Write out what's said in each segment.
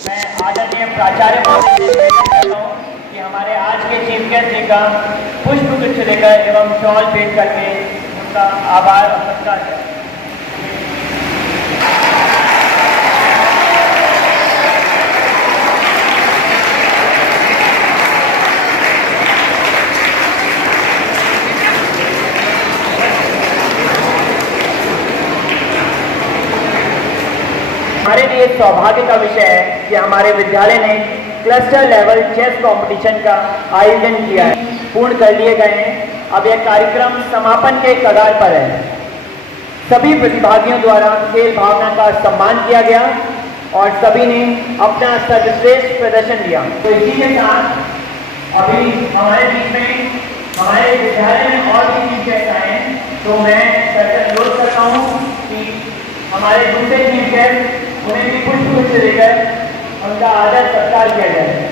मैं आदरणीय प्राचार्य महोदय से निवेदन करता हूँ कि हमारे आज के चीफ गेस्ट जी का पुष्प गुच्छ देकर एवं शॉल भेंट करके उनका आभार और सत्कार करें। हमारे लिए सौभाग्य का विषय है कि हमारे विद्यालय ने क्लस्टर लेवल चेस कंपटीशन का आयोजन किया है, पूर्ण कर लिए गए हैं। अब यह कार्यक्रम समापन के कगार पर है। सभी प्रतिभागियों द्वारा खेल भावना का सम्मान किया गया और सभी ने अपना सर्वश्रेष्ठ प्रदर्शन दिया। तो इसी के साथ अभी हमारे बीच में हमारे विद्यालय में और भी चीफ गेस्ट आए हैं, तो मैं अनुरोध करता हूँ कि हमारे दूसरे चीफ गेस्ट उन्हें भी पुष्प गुच्छ देकर उनका आदर सत्कार किया जाए।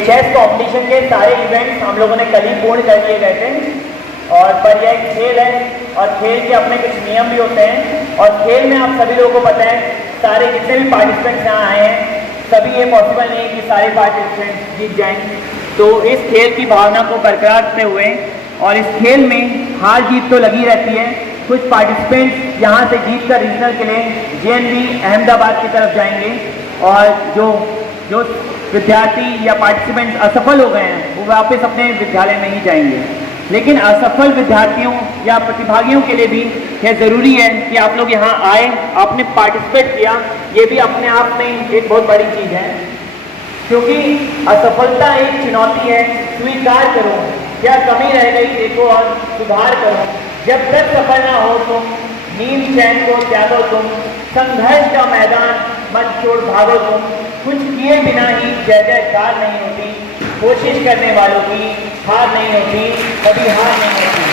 चेस कॉम्पिटिशन के सारे इवेंट्स हम लोगों ने कल ही पूर्ण कर लिए गए थे, और पर यह एक खेल है और खेल के अपने कुछ नियम भी होते हैं। और खेल में आप सभी लोगों को पता है, सारे जितने भी पार्टिसिपेंट्स यहाँ आए हैं सभी ये पॉसिबल नहीं कि सारे पार्टिसिपेंट्स जीत जाएं। तो इस खेल की भावना को बरकरार रखते हुए और इस खेल में हार जीत तो लगी रहती है, कुछ पार्टिसिपेंट्स यहाँ से जीत कर रीजनल के लिए जेएनवी अहमदाबाद की तरफ जाएंगे, और जो विद्यार्थी या पार्टिसिपेंट्स असफल हो गए हैं वो वापस अपने विद्यालय में ही जाएंगे। लेकिन असफल विद्यार्थियों या प्रतिभागियों के लिए भी यह ज़रूरी है कि आप लोग यहाँ आए, आपने पार्टिसिपेट किया, ये भी अपने आप में एक बहुत बड़ी चीज़ है, क्योंकि असफलता एक चुनौती है। स्वीकार करो, क्या कमी रह गई देखो और सुधार करो। जब तक सफल ना हो तुम, नींद चैन को त्यागो तुम, संघर्ष का मैदान मत छोड़ भागो तुम, कुछ किए बिना ही जय जयकार नहीं होती, कोशिश करने वालों की हार नहीं होती, कभी हार नहीं होती।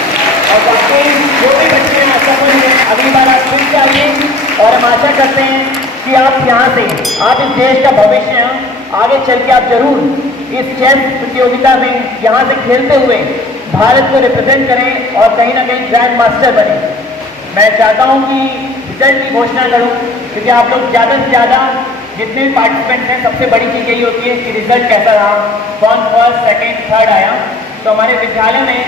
और बाकी जो भी बच्चे असफल हैं, अगली बार आप फिर से आइए, और हम आशा करते हैं कि आप यहाँ से, आप इस देश का भविष्य हैं, आगे चल के आप जरूर इस चेस प्रतियोगिता में यहाँ से खेलते हुए भारत को रिप्रेजेंट करें और कहीं ना कहीं ग्रैंड मास्टर बने। मैं चाहता हूँ कि रिजल्ट की घोषणा करूँ, क्योंकि आप लोग ज़्यादा से ज़्यादा जितने भी पार्टिसिपेंट्स हैं, सबसे बड़ी चीज़ यही होती है कि रिजल्ट कैसा रहा, कौन फर्स्ट सेकेंड थर्ड आया। तो हमारे विद्यालय में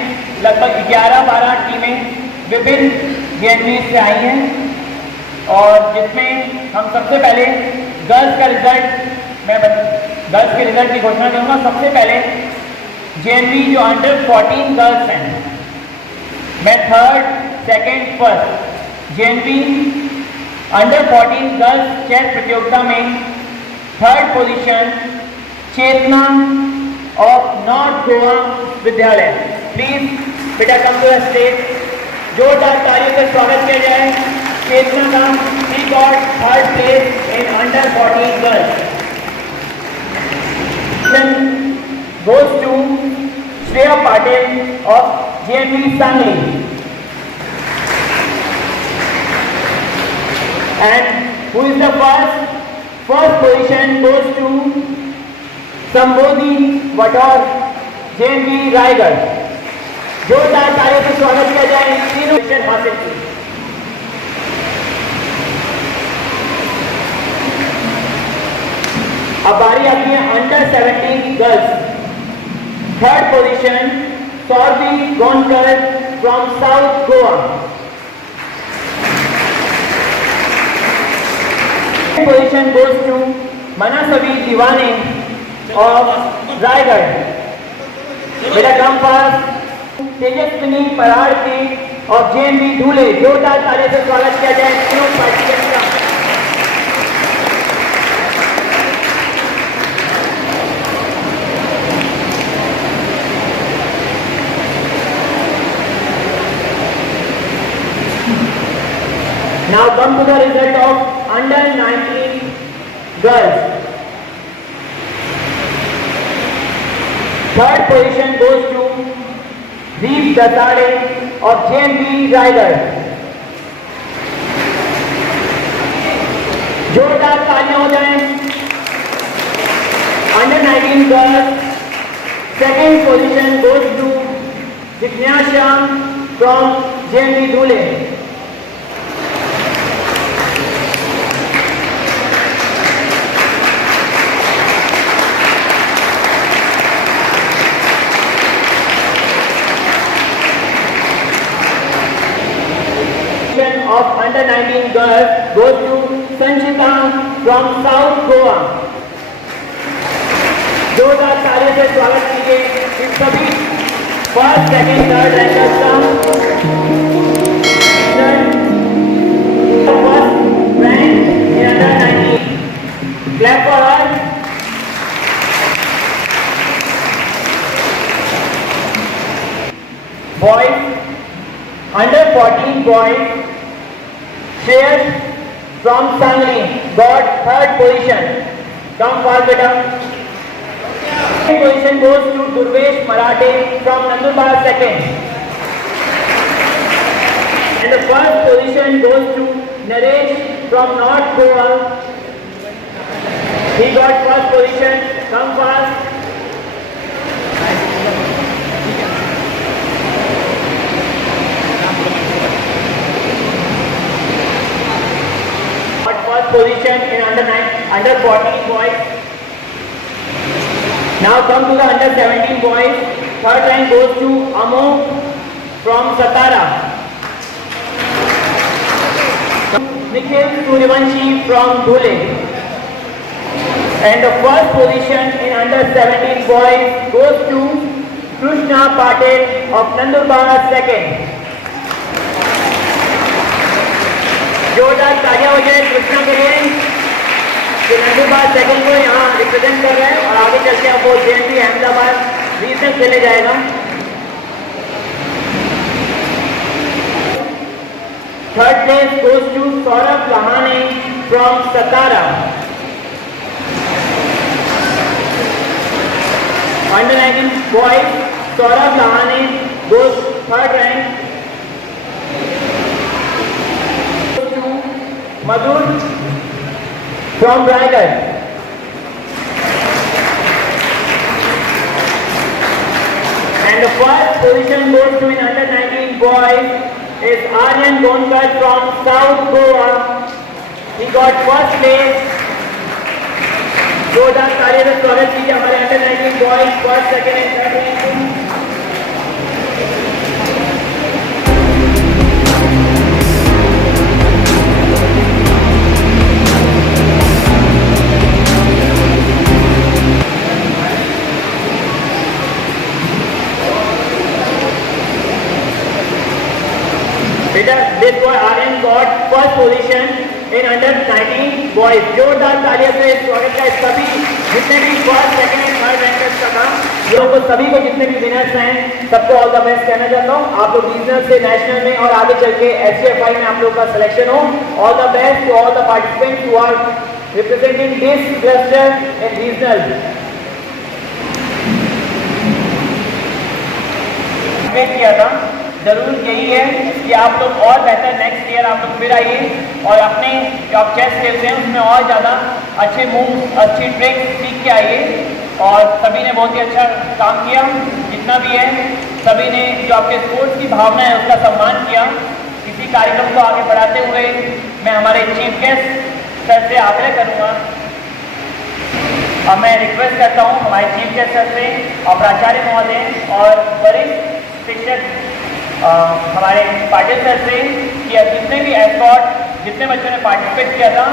लगभग 11-12 टीमें विभिन्न जेएनवी से आई हैं, और जिसमें हम सबसे पहले गर्ल्स का रिजल्ट, मैं गर्ल्स के रिजल्ट की घोषणा करूँगा। सबसे पहले जेएनवी जो अंडर 14 गर्ल्स हैं, मैं third, second, first JNV under 14 girls chess प्रतियोगिता में third position Chetna of North Goa विद्यालय। प्लीज बेटा कम टू द स्टेज। जोरदार तालियों से स्वागत किया जाए चेतना का। She got third place in under 14 girls. goes to Shreya Patil of JNV Sangli. And who is the first? First position goes to Sambodhi Vator, JNV Raigad. जोरदार तालियों से स्वागत किया जाए इन तीनों पोजीशन हासिल की। अब बारी आती है under 17 girls. Third position Saurabhi Gondkar from south Goa. Position goes to Manasvi Diwane of Raigad. बेटा कम पास तेजस्विनी पराड़ती ऑफ जेएनवी धूले। जोरदार तालियों से स्वागत किया जाए तीनों पार्टिसिपेंट्स का। Now come to the result of under 19 girls. Third position goes to Deep Datade of JNV Raigad. जोरदार तालियां हो जाएं। Under 19 girls. Second position goes to Jignasha from JNV Dhule. Of under 19 girls goes to Sanchita from South Goa. जोरदार तालियों से स्वागत कीजिए इन सभी फर्स्ट, सेकंड, थर्ड रैंकर्स का। First rank in under 19। Clap for her. Boys under 14 boys Shreyas from Sangli got third position. Come fast, beta. Second position goes to Durvesh Marathe from Nandurbar, second. And the first position goes to Naresh from North Goa. He got first position. Come fast. First position in under 14 boys. Now come to the under 17 boys. Third rank goes to Amo from Satara. Nikhil Suryavanshi from Dhule. And the first position in under 17 boys goes to Krishna Patel of Nandurbar, second. जोरदार तालियां हो जाए कृष्णा के लिए जो Nandurbar second को यहाँ represent कर रहे हैं और आगे चल के अब वो जेएनवी अहमदाबाद रीजनल खेले जाएगा। Third place goes to Saurabh Lahane from Satara. Under 19 boys Saurabh Lahane goes third rank. Madhur from Raigad. And the first position goes to in under 19 boys is Aryan Gonkar from South Goa. He got first place. जोरदार तालियों से स्वागत कीजिए हमारे under 19 boys first, second and third rank. This boy Aryan got first position in under 19 boys. जोरदार तालियों से स्वागत है सभी जितने भी first second and third rankers का था। लोगों को सभी को जितने भी विनर्स हैं सबको ऑल द बेस्ट कहना चाहता हूँ। आप लोग रीजनल से नेशनल में और आगे चल के SCFI में आप लोग का सिलेक्शन हो। All the best to all the participants who are representing this cluster in regional. किया था जरूर यही है कि आप लोग और बेहतर नेक्स्ट ईयर आप लोग फिर आइए और अपने जो आप चेस खेलते हैं उसमें और ज़्यादा अच्छे मूव्स अच्छी ट्रिक्स सीख के आइए। और सभी ने बहुत ही अच्छा काम किया जितना भी है, सभी ने जो आपके स्पोर्ट्स की भावना है उसका सम्मान किया। इसी कार्यक्रम को आगे बढ़ाते हुए मैं हमारे चीफ गेस्ट सर से आग्रह करूँगा और मैं रिक्वेस्ट करता हूँ हमारे चीफ गेस्ट सर से और प्राचार्य महोदय और वरिष्ठ शिक्षक हमारे पाटिल सर से कि जितने भी एस्कॉर्ट जितने बच्चों ने पार्टिसिपेट किया था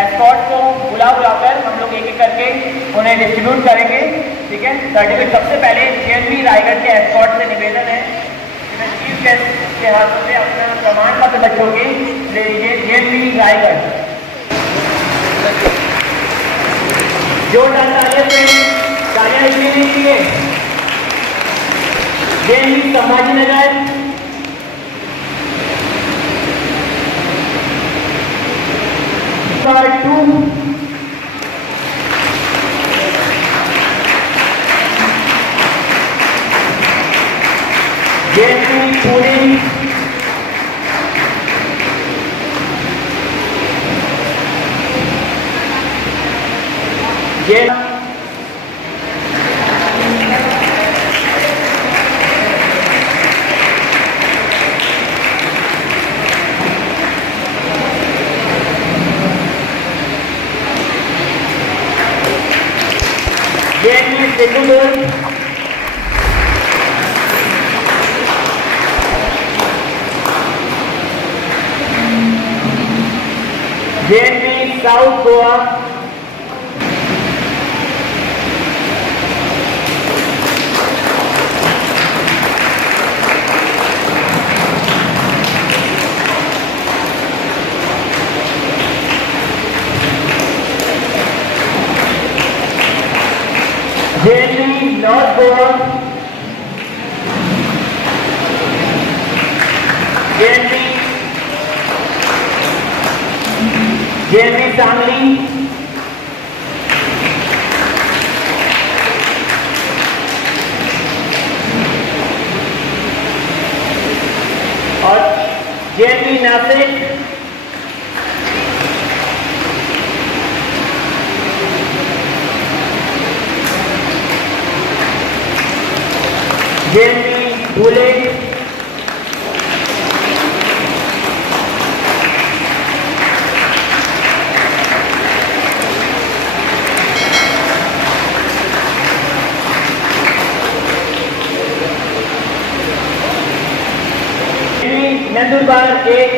एस्कॉर्ट को बुलाकर हम लोग एक एक करके उन्हें डिस्ट्रीब्यूट करेंगे। ठीक है, सर्टिफिकेट सबसे पहले JNV रायगढ़ के एस्कॉर्ट से निवेदन है कि मैं चीफ गेस्ट के हाथों से अपना प्रमाण पत्र बच्चों के ले लीजिए। JNV रायगढ़ जोरदार तालियों से तालियां इसलिए लीजिए। JNV Sambhajinagar Part 2 JNV Pune JNV south Goa JNV north Goa JNV Sangli और JNV नासिक JNV धुले नंदुरबार एक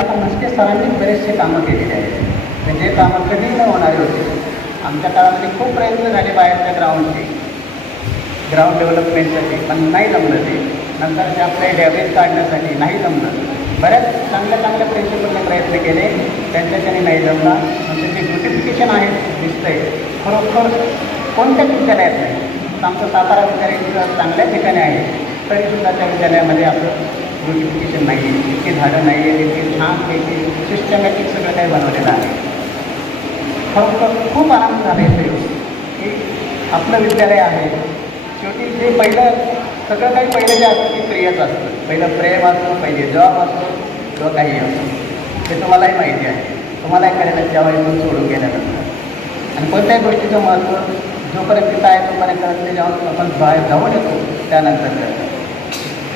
आपण मस्के सरांनी बरेचसे कामं केलेले आहेत. म्हणजे कामं कधी न होणारे होते. आमच्या काळामध्ये खूप प्रयत्न झाले बाहेरच्या ग्राउंड डेव्हलपमेंटसाठी, पण नाही जमलं ते. नंतर ते आपले डॅमेज काढण्यासाठी नाही जमलं. बऱ्याच चांगल्या प्रिन्सिपलने प्रयत्न केले, त्यांच्याच्याने नाही जमला. म्हणजे जे ब्युटिफिकेशन आहे दिसतंय खरोखर कोणत्याच विद्यालयात नाही. आमचं सातारा विद्यालय चांगल्या ठिकाणी आहे, तरीसुद्धा त्या विद्यालयामध्ये आपलं ब्युटिफिकेशन नाही आहे, इतकी झाडं नाही आहेत, इतकी छानपैकी सिस्टमॅटिक सगळं काही बनवलेलं आहे. खरोखर खूप आनंद झाला येतो की आपलं विद्यालय आहे. शेवटी जे सगळं काही पहिलं जे असतं ते प्रियच असतं. पहिलं प्रेम असतो, पहिले जॉब असतो किंवा काही असतो. ते तुम्हालाही माहिती आहे, तुम्हालाही करायला जेव्हा इथून सोडून गेल्यानंतर. आणि कोणत्याही गोष्टीचं महत्त्व जोपर्यंत तिथं आहे तोपर्यंत जेव्हा आपण बाहेर जाऊन येतो त्यानंतर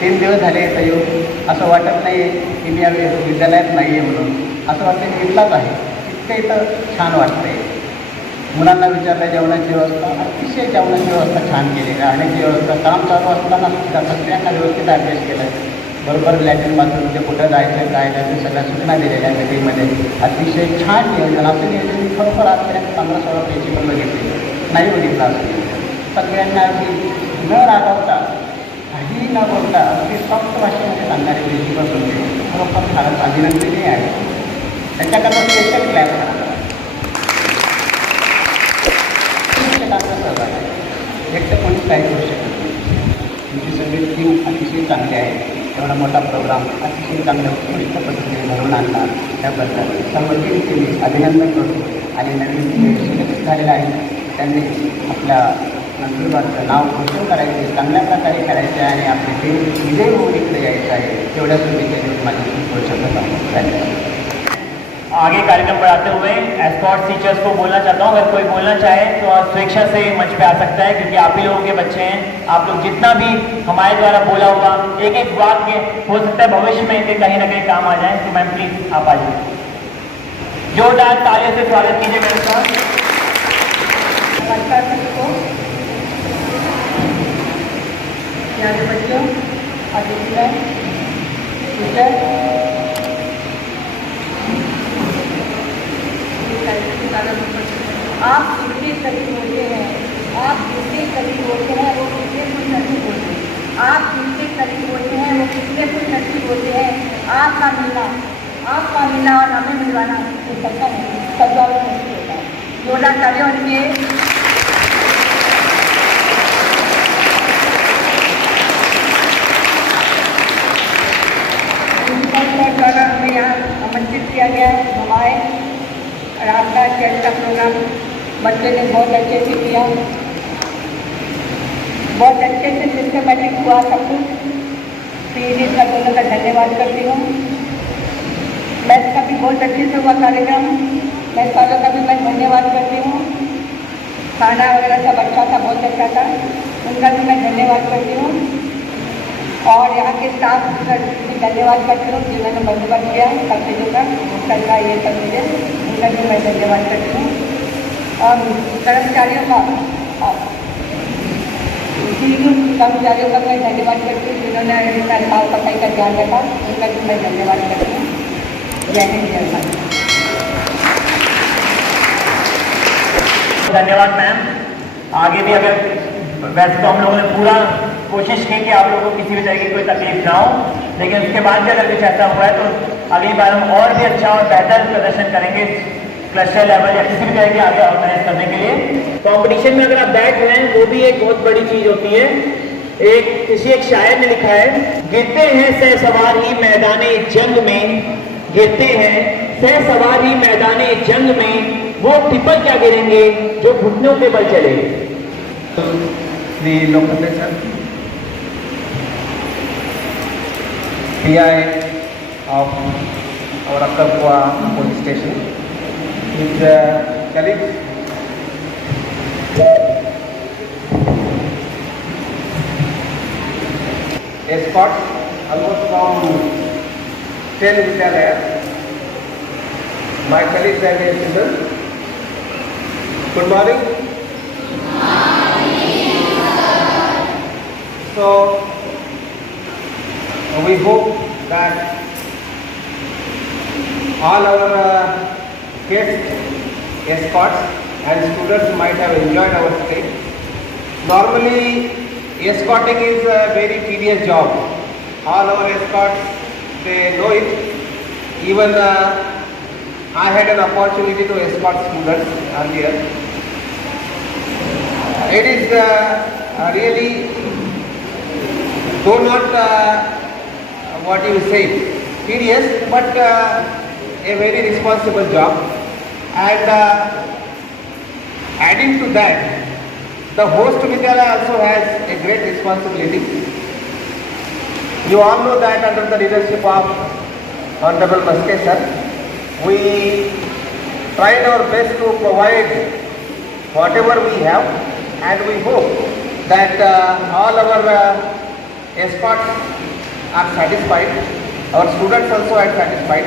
3 दिवस झाले इथं येऊन असं वाटत नाही की मी या विद्यालयात नाही आहे म्हणून. असं वाटतं की इथलाच आहे. इतकं इथं छान वाटतं आहे. मुलांना विचारलं जेवणाची व्यवस्था, अतिशय जेवणाची व्यवस्था छान केली. राहण्याची व्यवस्था काम चालू असताना सुद्धा सगळ्यांना व्यवस्थित ॲडजस्ट केलं आहे. बरोबर लॅट्रिन बाथरूमचे कुठं जायचं काय जायचं सगळ्या सूचना दिलेल्या आहेत मीटिंगमध्ये. अतिशय छान नियोजन. असं नियोजन मी खरोखर आजपर्यंत 15-16 प्रिन्सिपल बघितले नाही बघितलं असं नियोजन. सगळ्यांना अगदी न रागवता काहीही न बोलता अगदी सॉफ्ट भाषेमध्ये सांगणारे प्रिन्सिपल होते. खरोखर फारच अभिनंदनीय आहे. त्यांच्याकरता स्पेशल क्लॅस करा. शिक्षकांचा सहभाग आहे. एकटं कोणीच काही करू शकत नाही. तुमची सगळी टीम अतिशय चांगली आहे. एवढा मोठा प्रोग्राम अतिशय चांगल्या उत्कृष्ट पद्धतीने घडवून आणला त्याबद्दल सर्व टीमचे मी अभिनंदन करतो. आणि नवीन जे शिक्षक झालेलं आहे त्यांनी आपल्या नंदुरबारचं नाव घोषण करायचे, चांगल्या प्रकारे करायचे आणि आपली टीम विजय होऊन इकडे यायचं आहे. तेवढ्या शुभेच्छा माझी खूप शकत आहे. आगे कार्यक्रम बढ़ाते हुए एस्कॉर्ट टीचर्स को बोलना चाहता हूँ, अगर कोई बोलना चाहे तो स्वेच्छा से मंच पे आ सकता है, क्योंकि आप ही लोगों के बच्चे हैं. आप लोग जितना भी हमारे द्वारा बोला होगा एक एक वाक्य हो सकता है भविष्य में कि कहीं ना कहीं काम आ जाए. तो मैम प्लीज आप आ जाइए. जोरदार तालियों से स्वागत कीजिए मैम का. नमस्कार सबको. प्यारे बच्चों, अतिथि टीचर, आप जितने करीब होते हैं, आप जितने करीब होते हैं वो कितने खुश नसीब होते हैं. आप जितने करीब होते हैं वो कितने खुश नसीब होते हैं. आपका मिलना और हमें मिलवाना ये सबका नहीं, सबका नसीब होता है. जोरदार तालियां उनके. प्रिंसिपल द्वारा हमें यहाँ आमंत्रित किया गया है. हमारे रात का चर्च का प्रोग्राम बच्चे ने बहुत अच्छे से किया. बहुत अच्छे से सिस्टमेटिक हुआ सब कुछ. पीडी का दोनों का धन्यवाद करती हूँ. मैथ का भी बहुत अच्छे से हुआ कार्यक्रम. मैथ वालों का भी मैं धन्यवाद करती हूँ. खाना वगैरह सब अच्छा था, बहुत अच्छा था, उनका भी मैं धन्यवाद करती हूँ. और यहाँ के स्टाफ का भी धन्यवाद करती हूँ जिन्होंने बंदोबस्त किया सब चीज़ों का का ये सब चीज़ें, उनका भी मैं धन्यवाद करती हूँ. और कर्मचारियों का कर्मचारियों का मैं धन्यवाद करती हूँ जिन्होंने इतना साफ सफाई का ध्यान रखा, उनका भी मैं धन्यवाद करती हूँ. जय हिंद जय भारत. धन्यवाद मैम. आगे भी अगर वैसे तो हम लोगों ने पूरा कोशिश की कि आप लोगों को किसी भी तरह की कोई तकलीफ ना हो, लेकिन उसके बाद भी अगर कुछ ऐसा हुआ है तो अगली बार हम और भी अच्छा और बेहतर प्रदर्शन करेंगे क्लस्टर लेवल या किसी भी तरह के आगे ऑर्गेनाइज करने के लिए. कंपटीशन में अगर आप बैठ रहे हैं वो भी एक बहुत बड़ी चीज होती है. एक शायर ने लिखा है, गिरते हैं सह सवार ही मैदाने जंग में, गिरते हैं सह सवार ही मैदाने जंग में, वो टिपक क्या गिरेंगे जो घुटनों के बल चले. Shri Lokhande sir, PI of our Akkapua police station, his colleagues, escorts, almost from 10 Vidyalaya, my colleagues and their children. Good morning. So, we hope that all our guests, escorts and students might have enjoyed our stay. Normally, escorting is a very tedious job. All our escorts, they know it. Even I had an opportunity to escort students earlier. It is really, though not what you say, tedious, but a very responsible job. And adding to that, the host Vidyalaya also has a great responsibility. You all know that under the leadership of Honorable Maske sir, we tried our best to provide whatever we have, and we hope that all our escorts are satisfied, our students also are satisfied.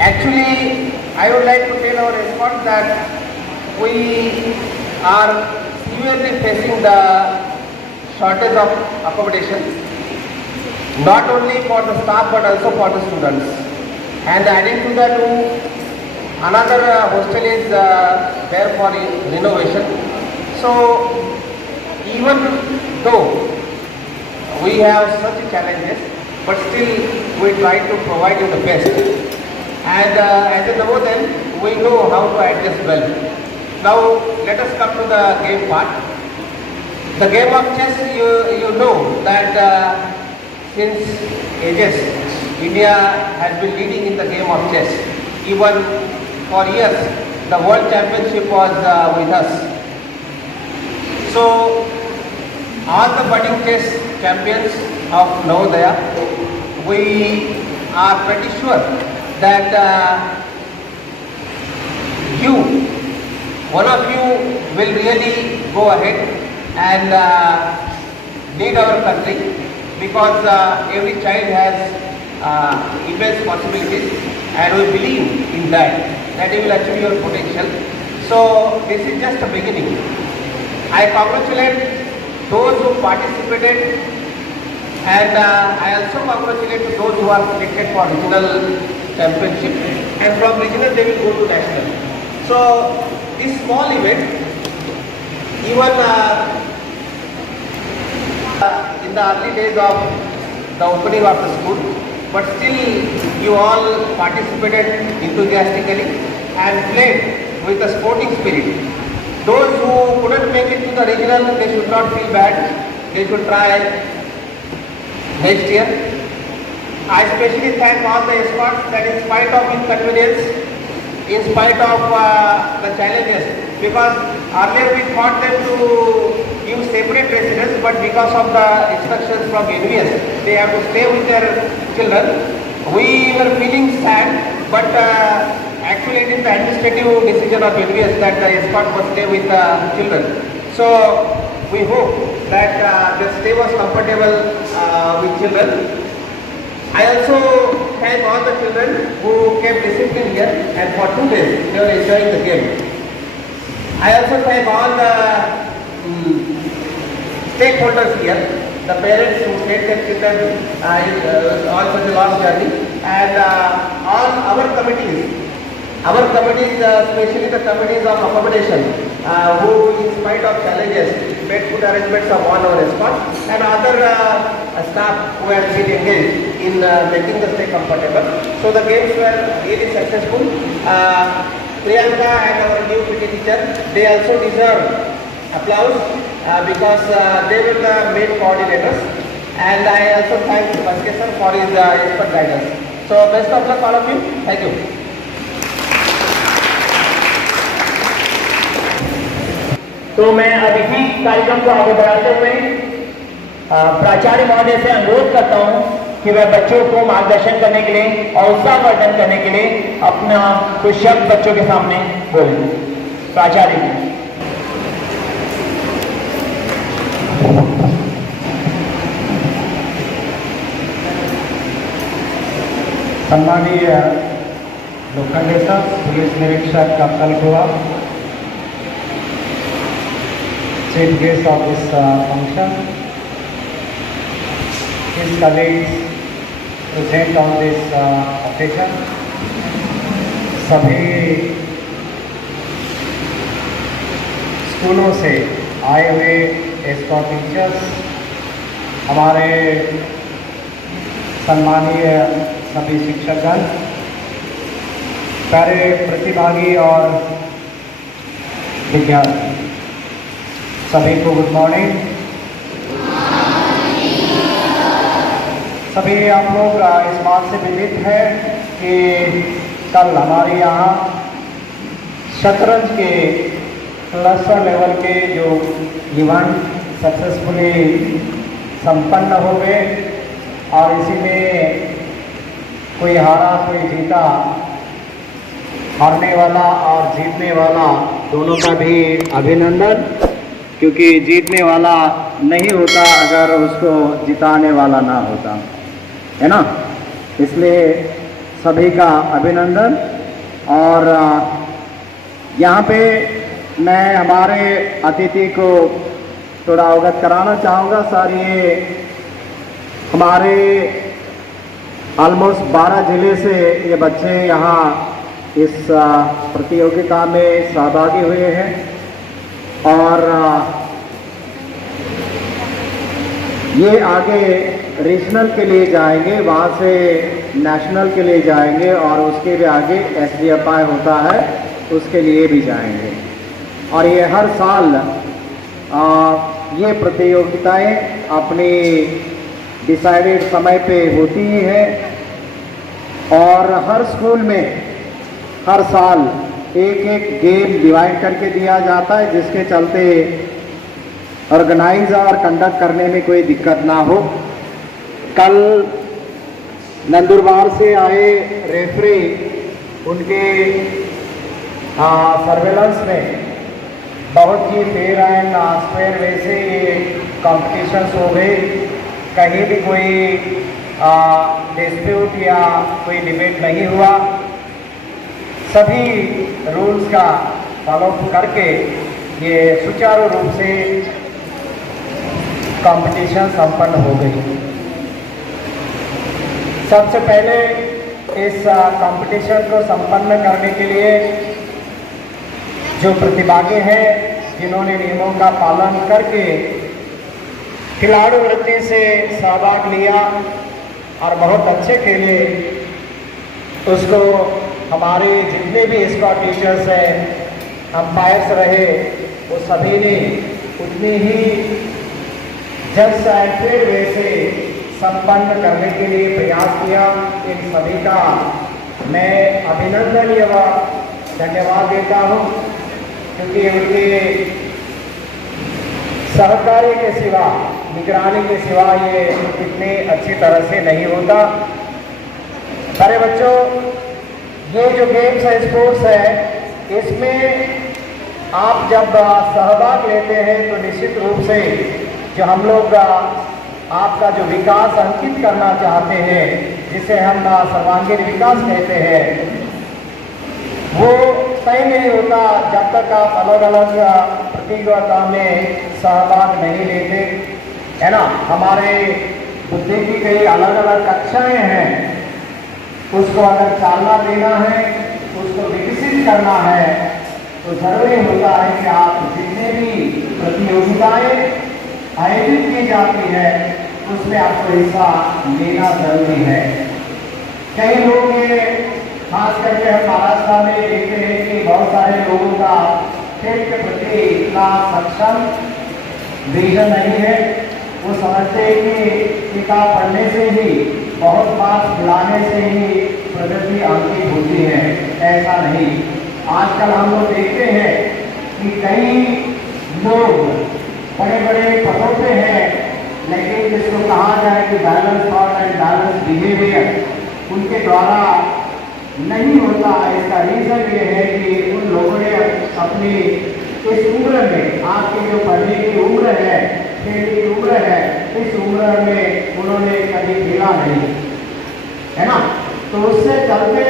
Actually, I would like to tell our escorts that we are severely facing the shortage of accommodation. not only for the staff but also for the students. And adding to that, another hostel is there for renovation. So even though we have such challenges, but still we try to provide you the best. And as a Navodan, we know how to adjust well. Now let us come to the game part. The game of chess, you know that since ages, India has been leading in the game of chess. Even for years, the World Championship was with us. So, all the budding chess champions of Navodaya, we are pretty sure that one of you will really go ahead and lead our country, because every child has immense possibilities, and we believe in that you will achieve your potential. So this is just a beginning. I congratulate those who participated, and I also congratulate those who are selected for regional championship, and from regional they will go to national. So this small event, even in the early days of the opening of the school, but still you all participated enthusiastically and played with a sporting spirit. Those who couldn't make it to the regional, they should not feel bad. They should try next year. I especially thank all the escorts that in spite of inconvenience, in spite of the challenges, because earlier we thought them to give separate residence, but because of the instructions from NVS, they have to stay with their children. We were feeling sad, but actually it is the administrative decision of NVS that the escort must stay with the children. So we hope that the stay was comfortable with children. I also thank all the children who kept discipline here, and for 2 days they were enjoying the game. I also thank all the stakeholders here, the parents who take their children on such a long journey, and all our committees, especially the committees of accommodation, who in spite of challenges made good arrangements of all our escorts, and other staff who have been engaged in making the stay comfortable. So the games were really successful. Priyanka and our new PT teacher, they also deserve applause because they were the main coordinators, and I also thank Vaske sir for his expert guidance. So best of luck all of you. Thank you. तो मैं अब इसी कार्यक्रम को आगे बढ़ाते हुए प्राचार्य महोदय से अनुरोध करता हूं कि वह बच्चों को मार्गदर्शन करने के लिए और उत्साहवर्धन करने के लिए अपना कुछ शब्द बच्चों के सामने बोलें। प्राचार्य जी। सम्मानीय लोखंडे सर, पुलिस निरीक्षक अफजल कुआ, chief guest of this function, his colleagues present on this occasion, सभी स्कूलों से आए हुए एस्कॉर्ट टीचर्स, हमारे सम्मानीय सभी शिक्षकगण, प्यारे प्रतिभागी और विद्यार्थी, सभी को गुड मॉर्निंग। सभी आप लोग इस बात से विदित है कि कल हमारे यहाँ शतरंज के क्लस्टर लेवल के जो इवेंट सक्सेसफुली संपन्न हो गए, और इसी में कोई हारा कोई जीता, हारने वाला और जीतने वाला दोनों का भी अभिनंदन, क्योंकि जीतने वाला नहीं होता अगर उसको जिताने वाला ना होता, है ना। इसलिए सभी का अभिनंदन। और यहाँ पे मैं हमारे अतिथि को थोड़ा अवगत कराना चाहूँगा। सर, ये हमारे ऑलमोस्ट 12 ज़िले से ये बच्चे यहाँ इस प्रतियोगिता में सहभागी हुए हैं और ये आगे रीजनल के लिए जाएंगे, वहाँ से नेशनल के लिए जाएंगे और उसके भी आगे SDFI होता है उसके लिए भी जाएंगे। और ये हर साल ये प्रतियोगिताएं अपनी डिसाइडेड समय पे होती ही है और हर स्कूल में हर साल एक एक गेम डिवाइड करके दिया जाता है जिसके चलते ऑर्गेनाइज और कंडक्ट करने में कोई दिक्कत ना हो। कल नंदुरबार से आए रेफरी उनके सर्वेलेंस में बहुत ही फेयर एंड स्क्वायर वे से ये कॉम्पिटिशन्स हो गए। कहीं भी कोई डिस्प्यूट या कोई डिबेट नहीं हुआ, सभी रूल्स का फॉलो करके ये सुचारू रूप से कंपटीशन संपन्न हो गई। सबसे पहले इस कंपटीशन को संपन्न करने के लिए जो प्रतिभागी हैं जिन्होंने नियमों का पालन करके खिलाड़ी वृत्ति से सहभाग लिया और बहुत अच्छे खेले, उसको हमारे जितने भी स्क्वाड टीचर्स हैं, अंपायर्स रहे, वो सभी ने उतनी ही जज एंड फेयर वे से संपन्न करने के लिए प्रयास किया। इन सभी का मैं अभिनंदन एवं धन्यवाद देता हूँ, क्योंकि उनके सहकारी के सिवा, निगरानी के सिवा ये इतनी अच्छी तरह से नहीं होता। सारे बच्चों, ये जो गेम्स है, स्पोर्ट्स है, इसमें आप जब सहभाग लेते हैं तो निश्चित रूप से जो हम लोग आपका जो विकास अंकित करना चाहते हैं, जिसे हम सर्वांगीण विकास कहते हैं, वो तय नहीं होता जब तक आप अलग अलग प्रतियोगिता में सहभाग नहीं लेते, है ना। हमारे बुद्धि की कई अलग अलग कक्षाएं हैं, उसको अगर चालना देना है, उसको विकसित करना है, तो जरूरी होता है कि आप जितने भी प्रतियोगिताएं आयोजित की जाती है उसमें आपको हिस्सा लेना जरूरी है। कई लोग ये खास करके हम महाराष्ट्र में देखते हैं कि बहुत सारे लोगों का खेल के प्रति इतना सक्षम विजन नहीं है। वो समझते हैं कि किताब पढ़ने से ही, बहुत मार्क्स खिलाने से ही प्रगति अंकित होती है। ऐसा नहीं। आजकल हम लोग देखते हैं कि कई लोग बड़े बड़े पदों पे हैं, लेकिन जिसको कहा जाए कि balance thought and balance behaviour उनके द्वारा नहीं होता। इसका रीज़न ये है कि उन लोगों ने अपनी इस उम्र में, आपकी जो पढ़ने की उम्र है, खेलने की उम्र है, इस उम्र में उन्होंने कभी खेला नहीं, है ना। तो उससे चलते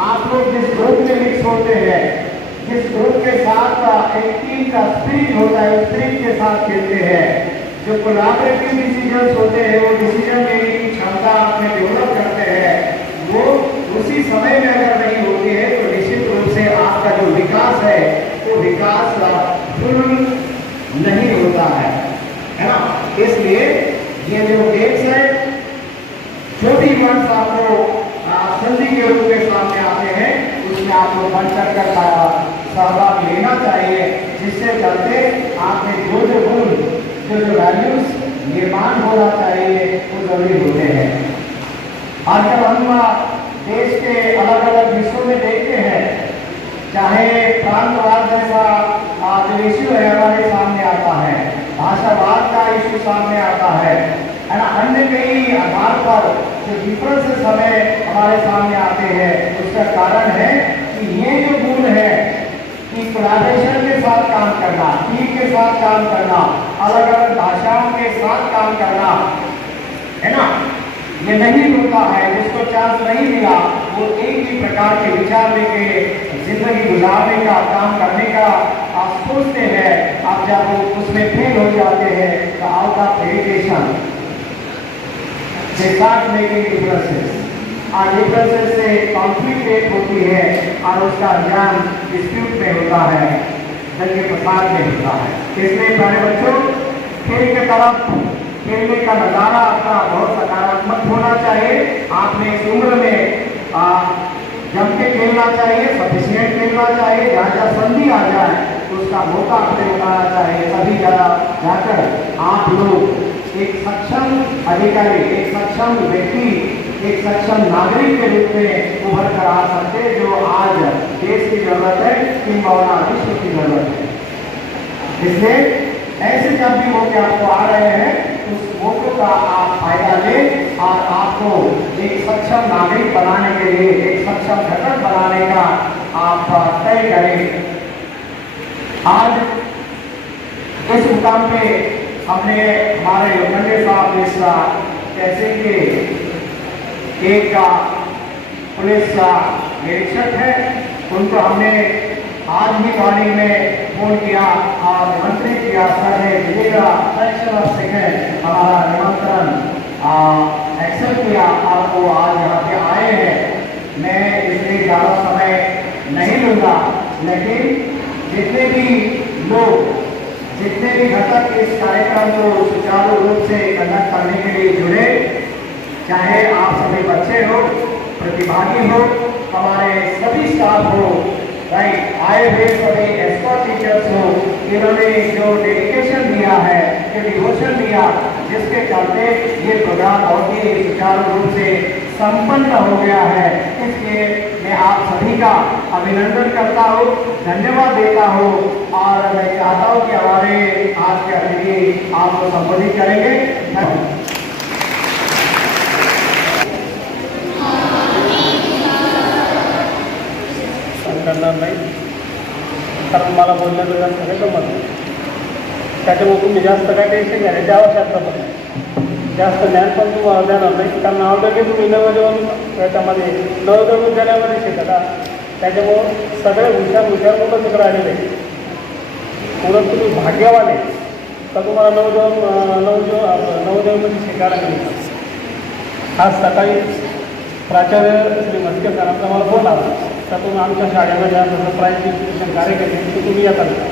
आप लोग जिस ग्रुप में मिक्स होते हैं, जिस ग्रुप के साथ एक टीम का स्पिरिट होता है, स्पिरिट के साथ खेलते हैं, जो कोलैबोरेटिव डिसीजंस होते हैं, वो डिसीजन लेने की क्षमता आपने डेवलप करते हैं, वो उसी समय में अगर नहीं होती है तो निश्चित रूप से आपका जो विकास है वो विकास फुल नहीं होता है ना। इसलिए ये जो गेम्स है, जो भी इवेंट्स आपको संधि के रूप में सामने आते हैं, उसमें आपको बढ़ चढ़ कर सहभाग लेना चाहिए, जिससे चलते आपके जो गुण, जो वैल्यूज निर्माण होना चाहिए वो जरूरी होते हैं। आजकल हम देश के अलग अलग हिस्सों में देखते हैं, चाहे प्रांतवाद जैसा जो इश्यू है हमारे सामने आता है, भाषावाद का इश्यू सामने आता है ना। अन्य कई आधार पर जो डिफरेंसेस हमें हमारे सामने आते हैं, उसका कारण है कि ये जो गुण है कि कोलैबोरेशन के साथ काम करना, टीम के साथ काम करना, अलग अलग भाषाओं के साथ काम करना, है ना, ये नहीं होता है। जिसको चांस नहीं मिला वो एक ही प्रकार के विचार लेके जिंदगी गुजारने का, काम करने का आप सोचते हैं, आप जब उसमें फेल हो जाते हैं तो out of education they start making differences. और differences से conflict create होती है और उसका अंजाम dispute में होता है, दंगे फसाद में होता है। इसलिए प्यारे बच्चों, खेल के तरफ खेलने का नज़ारा आपका बहुत सकारात्मक होना चाहिए। आपने इस उम्र में जम के खेलना चाहिए, सफिशिएंट खेलना चाहिए। जहाँ जहाँ संधि आ जाए उसका मौका आपने उठाना चाहिए। सभी जगह जाकर आप लोग एक सक्षम अधिकारी, एक सक्षम व्यक्ति, एक सक्षम नागरिक के रूप में उभर कर आ सकते हैं, जो आज देश की जरूरत है, किंबहुना विश्व की जरूरत है। इसलिए ऐसे जब भी मौके आपको आ रहे हैं, उस मौके का आप फायदा लें और आपको एक सक्षम नागरिक बनाने के लिए, एक सक्षम घटक बनाने का आप तय करें। आज इस मुकाम पे हमने हमारे योगेंद्र साहब इस तहसील के एक पुलिस निरीक्षक है, उनको हमने आज ही मॉर्निंग में फोन किया और मंत्री किया, सर ने मिलेगा फ्रैक्शन ऑफ सेकेंड हमारा निमंत्रण एक्सेप्ट किया और वो आज यहाँ पे आए हैं। मैं इसलिए ज़्यादा समय नहीं लूँगा, लेकिन जितने भी लोग, जितने भी घटक इस कार्यक्रम को सुचारू रूप से कंडक्ट करने के लिए जुड़े, चाहे आप सभी बच्चे हो, प्रतिभागी हो, हमारे सभी स्टाफ हो, राइट, आए हुए सभी एक्सपर्ट टीचर्स हो, इन्होंने जो डेडिकेशन दिया है, जो डिवोशन दिया, जिसके चलते ये प्रोग्राम बहुत ही सुचारू रूप से संपन्न हो गया है। इसलिए मैं आप सभी का अभिनंदन करता हूँ, धन्यवाद देता हूँ और मैं चाहता हूँ कि हमारे आज के अतिथि आपको संबोधित करेंगे। करणार नाही, कारण मला बोलण्याचं जास्त काही जमत नाही. त्याच्यामुळे तुम्ही जास्त काय टेन्शन घ्यायची आवश्यकता पण नाही. जास्त ज्ञान पण तुम्हाला देणार नाही, कारण ऑलरेडी तुम्ही नवजेवण याच्यामध्ये नवोदय विद्यालयामध्ये शिकता. त्याच्यामुळं सगळे हुशार मुलं तिकडे आलेले आहेत. उलट तुम्ही भाग्यवाले तर तुम्हाला नवोदयमध्ये शिकायला मिळतात. आज सकाळी प्राचार्य श्री मस्के सरांचा मला फोन आला, तर तुम्ही आमच्या शाळेमध्ये जसं प्राईज डिस्ट्रिब्युशन कार्यक्रम आहे ते तुम्ही येतात का?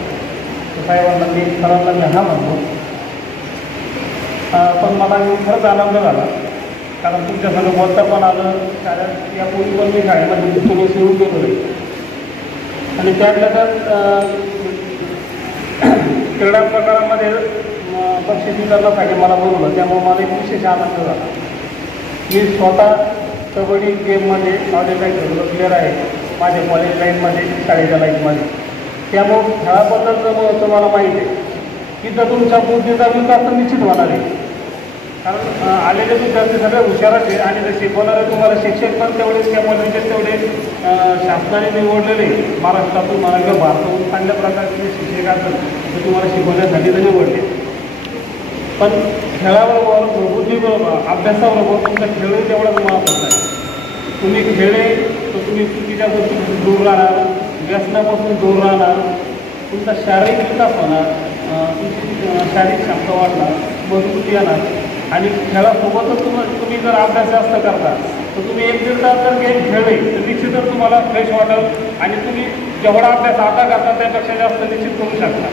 साहेबांना मी सरांना मी हा म्हणतो. पण मला खरंच आनंद झाला, कारण तुमच्यासंग बोलता पण आलं. शाळेत यापूर्वी पण मी शाळेमध्ये तुम्ही सुरू केलो आहे आणि त्यातल्या त्यात क्रीडा प्रकारामध्ये बक्षीस वितरणासाठी मला बोलवलं, त्यामुळे मला एक विशेष आनंद झाला. मी स्वतः कबड्डी गेममध्ये कॉलेजला खेळलो, प्लेअर आहे माझ्या कॉलेज लाईनमध्ये, शाळेच्या लाईनमध्ये. त्यामुळं खेळाबद्दलचं महत्त्व मला माहिती आहे की जर तुमच्या बुद्धीचा विकास तर निश्चित होणार आहे. कारण आलेले विद्यार्थी सगळे हुशारच आहे आणि ते शिकवणारे तुम्हाला शिक्षक पण तेवढेच, त्या कॉलेजचे तेवढे शासनाने निवडलेले महाराष्ट्रातून मला किंवा भारतातून चांगल्या प्रकारचे शिक्षक असतात ते तुम्हाला शिकवण्यासाठी ते निवडले. पण खेळाबरोबर, बुद्धीबरोबर, अभ्यासाबरोबर तुमचा खेळही तेवढाच महत्त्वाचा आहे. तुम्ही खेळले तर तुम्ही चुकीच्या गोष्टीपासून दूर राहणार, व्यसनापासून दूर राहणार, तुमचा शारीरिक विकास होणार, तुमची शारीरिक क्षमता वाढणार, मजबूती येणार. आणि खेळासोबतच तुम्ही जर अभ्यास जास्त करता तर तुम्ही 1-1.5 तास जर गेम खेळले तर निश्चितच तुम्हाला फ्रेश वाटेल आणि तुम्ही जेवढा अभ्यास आता करता त्यापेक्षा जास्त निश्चित करू शकता.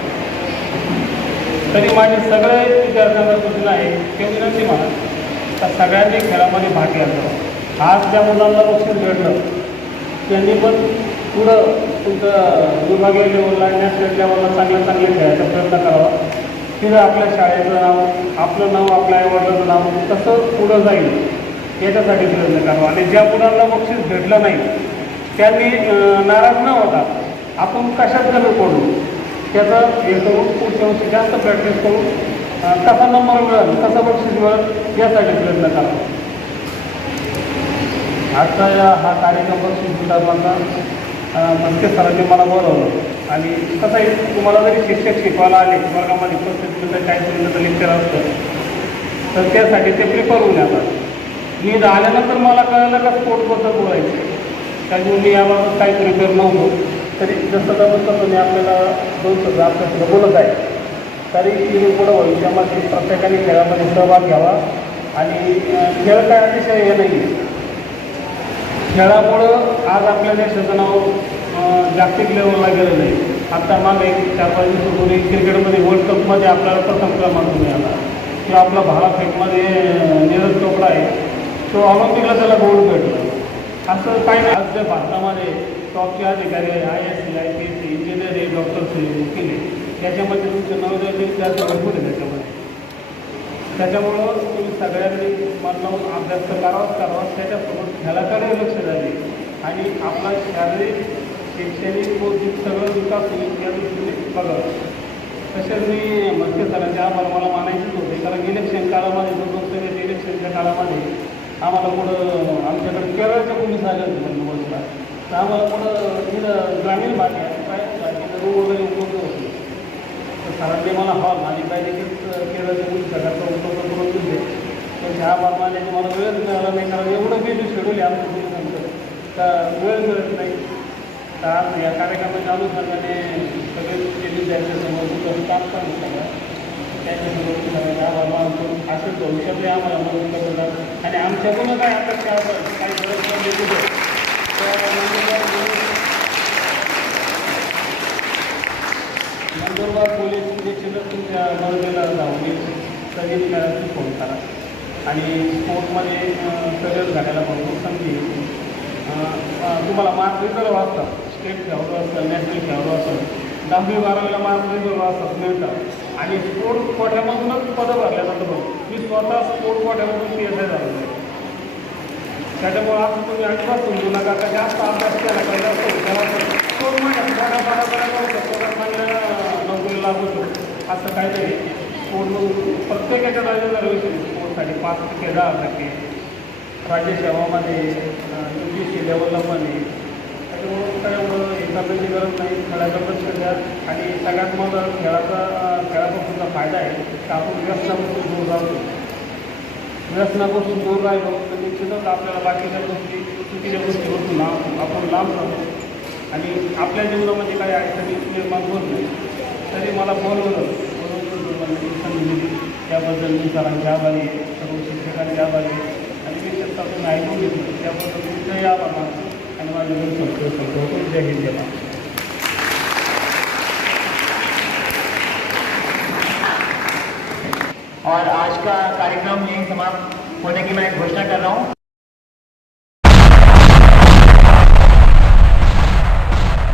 तरी माझे सगळे विद्यार्थ्यांना सूचना आहे की विनंती म्हणा तर सगळ्यांनी खेळामध्ये भाग घ्यायचा. आज ज्या मुलांना बक्षीस भेटलं त्यांनी पण पुढं तुमचं विभागीय लेवलला, नॅशनल लेवलला चांगले खेळायचा प्रयत्न करावा. तिथं आपल्या शाळेचं नाव, आपलं नाव, आपल्या आईवडिलांचं नाव कसं पुढं जाईल याच्यासाठी प्रयत्न करावा. आणि ज्या मुलांना बक्षीस भेटलं नाही त्यांनी नाराज न होता आपण कशात कमी पडू त्याचं हे करून पुढच्या वर्षी जास्त प्रॅक्टिस करून कसा नंबर मिळेल, कसं बक्षीस मिळेल यासाठी प्रयत्न करावा. आजचा हा कार्यक्रम बक्षीस वितरणाचा मस्के सरांनी मला बोलवलं आणि कसं आहे, तुम्हाला जरी शिक्षक शिकवायला आले वर्गामध्ये 35 मिनिटं 40 मिनिटं लेक्चर असतं तर त्यासाठी ते प्रिफर होऊन येतात. मी आल्यानंतर मला कळलं का स्पोर्ट्सबद्दल बोलायचं, त्यामुळे मी याबाबत काही प्रिपेअर नव्हतो. तरी जसं तसं मी आपल्याला 2 शब्द आपल्यासोबत बोलत आहे. तरी तुम्ही पुढं भविष्यामध्ये प्रत्येकाने खेळामध्ये सहभाग घ्यावा आणि खेळ काय अतिशय हे नाही आहे. खेळामुळं आज आपल्या देशाचं नाव जागतिक लेवलला गेलेलं आहे. आत्ता मागे 4-5 दिवसापूर्वी क्रिकेटमध्ये वर्ल्ड कपमध्ये आपल्याला प्रथम क्रमांक मिळाला. किंवा आपला भालाफेकमध्ये नीरज चोपडा आहे, तो ऑलिम्पिकला त्याला गोल्ड भेटलं. असं काही नाही. आज ज्या भारतामध्ये टॉपचे अधिकारी IAS, IPS, इंजिनियर आहे, डॉक्टर्स आहे, वकील आहे, त्याच्यामध्ये तुमचं नवोदय विद्यार्थी भरपूर आहे त्याच्यामुळं तुम्ही सगळ्यांनी मन लावून अभ्यास तर करावाच. त्याच्यासोबत खेळाकडे लक्ष द्यावे आणि आपला शारीरिक, शैक्षणिक, बौद्धिक सगळं विकास होईल या दृष्टीने बघावं. तसेच मी मस्के सरांचे आभार मला मानायचेच होते, कारण इलेक्शन काळामध्ये लोकसभेच्या इलेक्शनच्या काळामध्ये आम्हाला पुढं आमच्याकडे केरळच्या पोलीस आले होते बंदोबस्तला. तर आम्हाला पुढं तिथं ग्रामीण भाग आहे काय तिथं रोड वगैरे उपलब्ध होते. तर सरांनी मला हॉल माझी काय देखील केरळच्या पोलीस सगळ्याचा उपलब्ध करून दिले. त्यांचे आभार मानायचे मला वेळच मिळाला नाही, कारण एवढं बिझी शेड्यूल आहे आमचं पोलिसांचं तर वेळ मिळत नाही. तर आज या कार्यक्रमाच्या अनुषंगाने सगळे पोलीस त्यांच्यासमोर काम पण सगळं त्यांच्यासमोर सगळ्यांना आभार मानतो. असं भविष्यातले आम्हाला मदत करतात आणि आमच्याकडून काय अपेक्षा असं काही गरज पडली कुठे नंदुरबार पोलीस निरीक्षक तुमच्या मदतीला जाऊन कधी मिळायची फोन करा. आणि स्पोर्टमध्ये करिअर घालायला भरपूर संधी तुम्हाला मार्क रिझर्व असतात. स्टेट खेळाडू असतात, नॅशनल खेळाडू असतात, 10वी-12वीला मार्क रिझर्व असतात मिळतात आणि स्पोर्ट कोट्यामधूनच पदं भरल्या जातं. बघ मी स्वतः स्पोर्ट कोट्यामधून PSI झालेलं आहे. त्याच्यामुळं आज तुम्ही अजिबात समजू नका का जास्त अभ्यास केला पाहिजे असतो. स्पोर्ट नोकरी लागू शकतो असं काही नाही. स्पोर्ट प्रत्येकाच्या राज्याचा रिझर्वेशन स्पोर्टसाठी 5%, 10%. राज्यसेवामध्ये UPSC लेवलला पण आहे. त्याच्यामुळं काय एवढं हे करण्याची गरज नाही. खेळाकडे लक्ष द्या आणि सगळ्यात मोठा खेळाचा सुद्धा फायदा आहे की आपण व्यसनापासून दूर राहतो. व्यसनापासून दूर राहिलो तर निश्चितच आपल्याला बाकीच्या गोष्टी चुकीच्या गोष्टीपासून आपण लांब राहतो आणि आपल्या जीवनामध्ये काही अडचणी निर्माण होत नाही. तरी मला बोलवलं संधी दिली त्याबद्दल मी सरांचे आभारी आहे, सर्व शिक्षकांचे आभारी आहे आणि मी तुम्ही ऐकून घेतलं त्याबद्दल तुमचंही आभार मानतो आणि माझ्या घरी संतोष. जय हिंद, जय महाराष्ट्र. और आज का कार्यक्रम यहीं समाप्त होने की मैं घोषणा कर रहा हूँ.